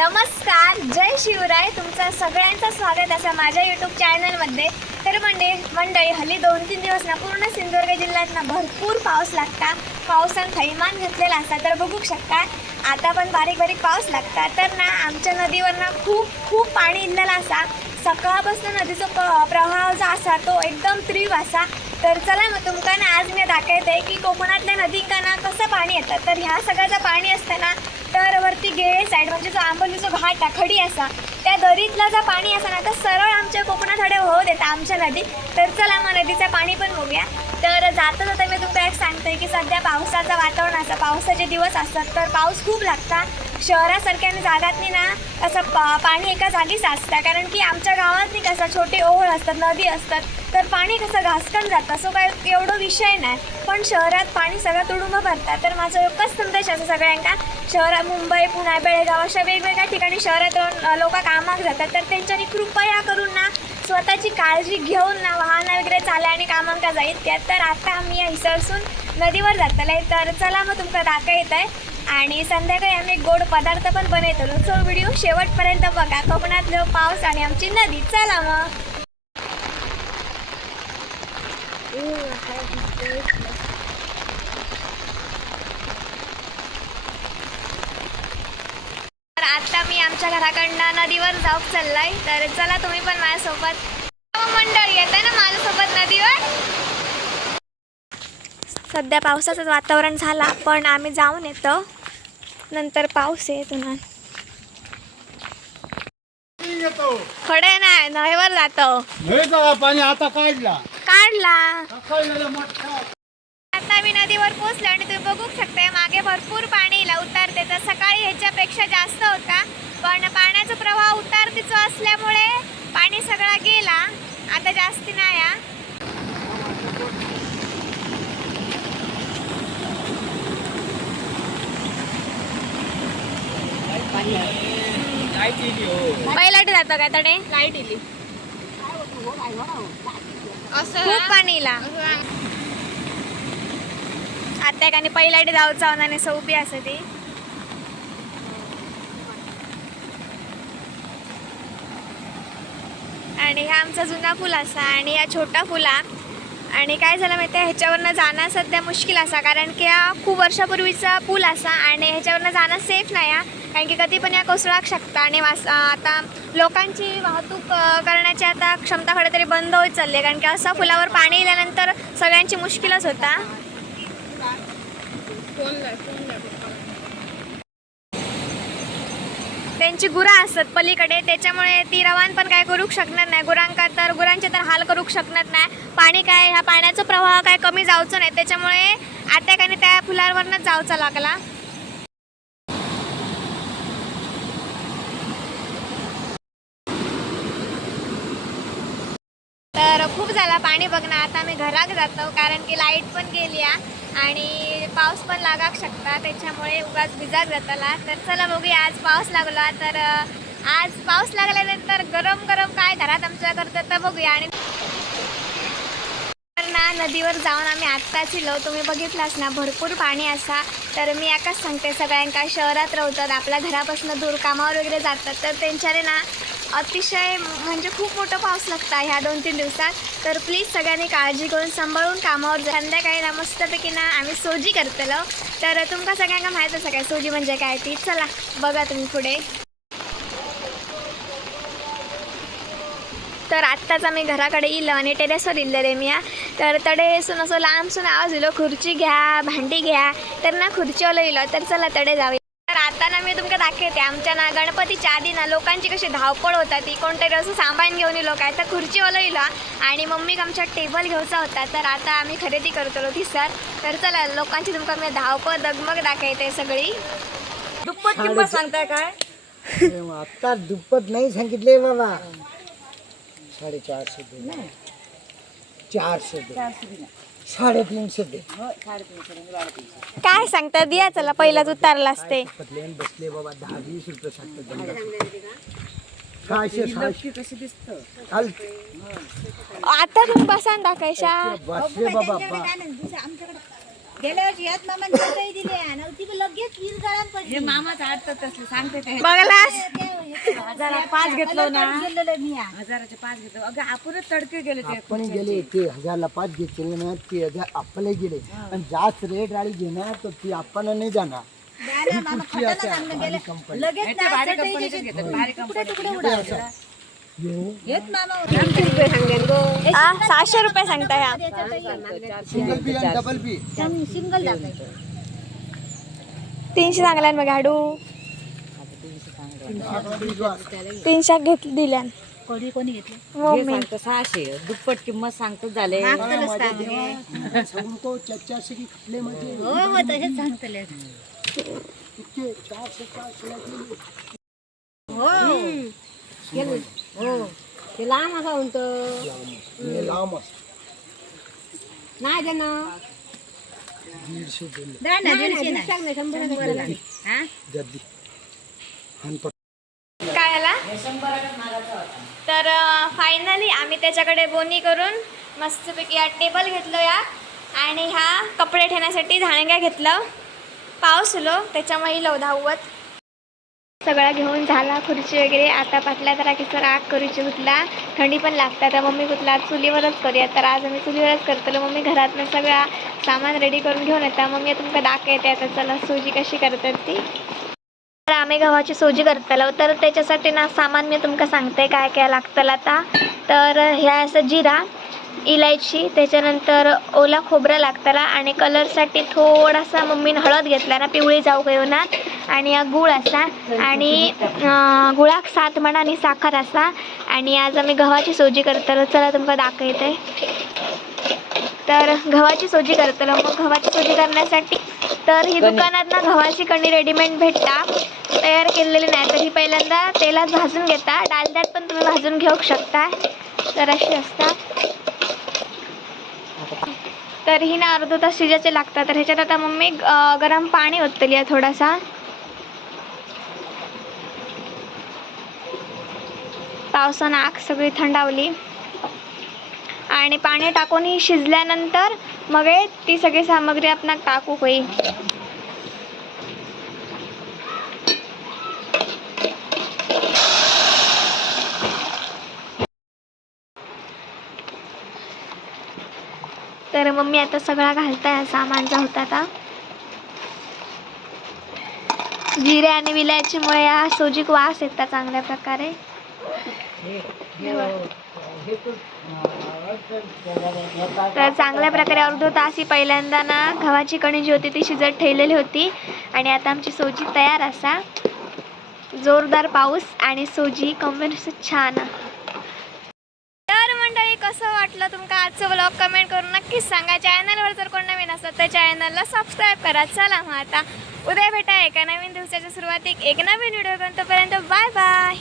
नमस्कार जय शिवराय. तुमचं सगळ्यांचं स्वागत असं माझ्या यूट्यूब चॅनलमध्ये तर मंडळी मंडळी हल्ली दोन तीन दिवस ना पूर्ण सिंधुदुर्ग जिल्ह्यात ना भरपूर पाऊस लागता. पावसान थैमान घेतलेला असता तर बघू शकता. आता पण बारीक बारीक पाऊस लागता. तर ना आमच्या नदीवर ना खूप खूप पाणी इल्लेलं असा सकाळपासून नदीचा प- प्रवाह जो असा तो एकदम तीव्र असा तर चला मग तुमका ना आज मी दाखवते की कोकणातल्या नदींका ना कसं पाणी येतं. तर ह्या सगळ्याचं पाणी असतं ना तर वरती गेळे साईड म्हणजे जो आंबोलीचो घाट आहे, खडी असा त्या दरीतला जर पाणी असा ना तर सरळ आमच्या कोकणात हडे होत येतं आमच्या नदी. तर चला मग नदीचं पाणी पण बघूया. तर जाता जाता मी तुमका एक सांगते की सध्या पावसाचं वातावरण असं पावसाचे दिवस असतात तर पाऊस खूप लागता. शहरासारख्या जागातनी ना असं पा पाणी एका जागीच असतं कारण की आमच्या गावात नाही कसं छोटे ओहोळ असतात नदी असतात तर पाणी कसं घासकन जातं. असं काय एवढं विषय नाही. पण शहरात पाणी सगळं तुडुंब भरतात. तर माझा एकच संदेश असं सगळ्यांका शहरात मुंबई पुणे बेळगाव अशा वेगवेगळ्या ठिकाणी शहरात लोक कामाक जातात. तर त्यांच्यानी कृपया करून ना स्वतःची काळजी घेऊन ना वाहनं वगैरे चालल्या आणि कामांका जाईत त्यात तर आता आम्ही या हिसळसून नदीवर जातले तर चला मग तुमका दाखवा येत आहे आणि संध्याकाळी आम्ही गोड पदार्थ पण बनवतो. सो व्हिडिओ शेवटपर्यंत बघा. कोकणातलं पाऊस आणि आमची नदी. चला मग. तर आता मी आमच्या घराकडनं नदीवर जाऊ चाललाय. तर चला तुम्ही पण माझ्यासोबत. हो, मंडळी येत ना माझ्यासोबत नदीवर? सध्या पावसाचं वातावरण झाला पण आम्ही जाऊन येतो. नंतर पाऊस येतो. खडे नाही नदीवर जातो. पाणी आता काढला. काढला. आता मी नदीवर पोचलो आणि तुम्ही बघू शकताय मागे भरपूर पाणी उतारते. तर सकाळी ह्याच्यापेक्षा जास्त होता पण पाण्याचा प्रवाह उतारतीचं असल्यामुळे पाणी सगळा गेला. आता जास्ती नाही पहिला जातो काय तडे? लाइट इली. खूप पाणी इला. आता आणि पहिला जाऊचा आणि सौपी असं ती. आणि हा आमचा जुना पूल असा आणि हा छोटा फुला आणि काय झालं माहिती आहे? ह्याच्यावरनं जाणं सध्या मुश्किल असा कारण की हा खूप वर्षापूर्वीचा पूल असा आणि ह्याच्यावरनं जाणं सेफ नाही हा. कारण की कधी पण या कोसळाक शकता आणि वास आता लोकांची वाहतूक करण्याची आता क्षमता खरं तरी बंद होत चालली आहे. कारण की असं फुलावर पाणी इल्यानंतर सगळ्यांची मुश्किलच होता. त्यांची गुरा असतात पलीकडे. त्याच्यामुळे ती रवान पण काय करू शकणार नाही. गुरांका तर गुरांचे तर हाल करू शकणार नाही. पाणी काय ह्या पाण्याचा प्रवाह काय कमी जाऊचं नाही. त्याच्यामुळे आत्याकाने त्या फुलावरनंच जाऊचा लागला तर खूप झाला पाणी बघणं आता आम्ही घरात जातो कारण की लाइट पण गेली आहे आणि पाऊस पण लागाक शकता. त्याच्यामुळे उगाच भिजाक जाताला. तर चला बघूया आज पाऊस लागला तर आज पाऊस लागल्यानंतर गरम गरम काय घरात आमच्या करतात तर बघूया. आणि तर ना नदीवर जाऊन आम्ही आत्ताच इलो तुम्ही बघितलास ना भरपूर पाणी असा. तर मी एकाच सांगते सगळ्यांका शहरात राहतात आपल्या घरापासून दूर कामावर वगैरे जातात. तर त्यांच्याने ना अतिशय म्हणजे खूप मोठा पाऊस लागता ह्या दोन तीन दिवसात. तर प्लीज सगळ्यांनी काळजी करून सांभाळून कामावर संध्याकाळी ना मस्तपैकी ना आम्ही सोजी करतलो. तर तुमका सगळ्यांना माहीत असं काय? सोजी म्हणजे काय ती? चला बघा तुम्ही पुढे. तर आत्ताच आम्ही घराकडे इलो आणि टेरेसवर इल्लेले मी हा. तर तडेसून असं लांबसून आवाज इलो खुर्ची घ्या भांडी घ्या. तर ना खुर्चीवाला इलो. तर चला तडे जाऊया. तर आता ना मी तुमका दाखवते. आमच्या ना गणपतीच्या आधी ना लोकांची कशी धावपळ होता ती. कोणतरी असं सामान घेऊन इलो काय तर खुर्चीवाला इलो आणि मम्मीक आमच्या टेबल घेऊचा होता. तर आता आम्ही खरेदी करतो ती सर. तर चला लोकांची तुमका मी धावपळ दगमग दाखवते सगळी. दुप्पट किंमत सांगताय काय? आता दुप्पट नाही सांगितले बाबा. साडेचारशे चारशे साडेतीनशे दे. काय सांगता? दिया चला पहिलाच उतारला असते. पटले बसले बाबा दहा वीस रुपये सांगतात सहाशे सहाशे. कशी दिसत चाल आता तुम्ही बसान दाखवायच्या बसले बाबा बा. गेल्या वर्षी यात मामाने चटई दिली आहे. आणि ती लगेच वीज गळ्यात पडली. मामाच आडत असले सांगते ते. बघलास हजारात पाच घेतलो ना. मी हजाराचे पाच घेतलो. अगं आपणच तडके गेले ते आपण गेले ते हजारला पाच घेतले ना ते हजार आपले गेले. आणि जास्त रेट राळी घेणार तर ती आपण नाही जाणार. लगेच ना भारी कंपनी. हे सहाशे रुपये सांगता ह्या. सिंगल बी आणि डबल बी सिंगल दाखवायचं तीनशे सांगल्यान मग हाडू. तीनशे घेत दिल्यान. कोणी कोणी घेतली मम्मी सांगतो सहाशे. दुप्पट किंमत सांगतो झाले. सांगू को चारशे की खपले म्हणजे हो हो तसेच सांगतले इतके चारशे चारशे लागले. हो. हो. ते लांब असा म्हणतो. हे लांब. नाही दीडशे हा? प- काय आला? तर फायनली आम्ही त्याच्याकडे बोनी करून मस्तपैकी या टेबल घेतलो या. आणि ह्या कपडे ठेवण्यासाठी धाणग्या घेतलं. पाऊस उलो त्याच्यामुळे इलो धावत सगळा घेऊन झाला खुर्ची वगैरे. आता पाटल्या तर की सर आग करूची कुठला. थंडी पण लागता. तर मम्मी कुठला आज चुलीवरच करूया. तर आज आम्ही चुलीवरच करतलो. मम्मी घरातनं सगळा सामान रेडी करून घेऊन येता मम्मी तुमका दाखवते. आता चला सोजी कशी करतात ती. तर आम्ही गव्हाची सोजी करतलो. तर त्याच्यासाठी ना सामान मी तुमका सांगते काय काय लागतं आता. तर ह्या असं जिरा इलायची त्याच्यानंतर ओला खोबरं लागतला. आणि कलरसाठी थोडासा मम्मीनं हळद घेतला ना पिवळी जाऊ ना आणि हा गूळ असा. आणि गुळाक सात म्हणा आणि साखर असा. आणि आज आम्ही गव्हाची सोजी करतलो. चला तुमका दाखवते. तर गव्हाची सोजी करतलो. मग गव्हाची सोजी करण्यासाठी तर ही दुकानात ना गव्हाची कणी रेडीमेड भेटता. तयार केलेली नाही. तर ही पहिल्यांदा तेलात भाजून घेता. डालड्यात पण तुम्ही भाजून घेऊ शकता. तर अशी असता. तर ही ना अर्धा तास शिजायचे लागतात. तर ह्याच्यात आता मम्मी गरम पाणी ओतली आहे थोडासा. पावसानं आग सगळी थंडावली. आणि पाणी टाकून ही शिजल्यानंतर मग ती सगळी सामग्री आपण टाकू होई. तर मम्मी आता सगळा घालताय सामानचा होता आता. जिरे आणि विलायचीमुळे या सोजीक वास येतात चांगल्या प्रकारे. तर चांगल्या प्रकारे अर्धा तास ही पहिल्यांदा ना गव्हाची कणी जी होती ती शिजत ठेवलेली होती. आणि आता आमची सोजी तयार असा. जोरदार पाऊस आणि सोजी कमेंट छान तर मंडळी कसं वाटलं तुमका आजचं ब्लॉग कमेंट करून नक्कीच सांगा. चॅनलवर जर कोण नवीन असतं तर चॅनलला सबस्क्राईब करा. चला मग आता उद्या भेटा एका नवीन दिवसाच्या सुरुवातीक एक नवीन व्हिडिओ तोपर्यंत बाय बाय.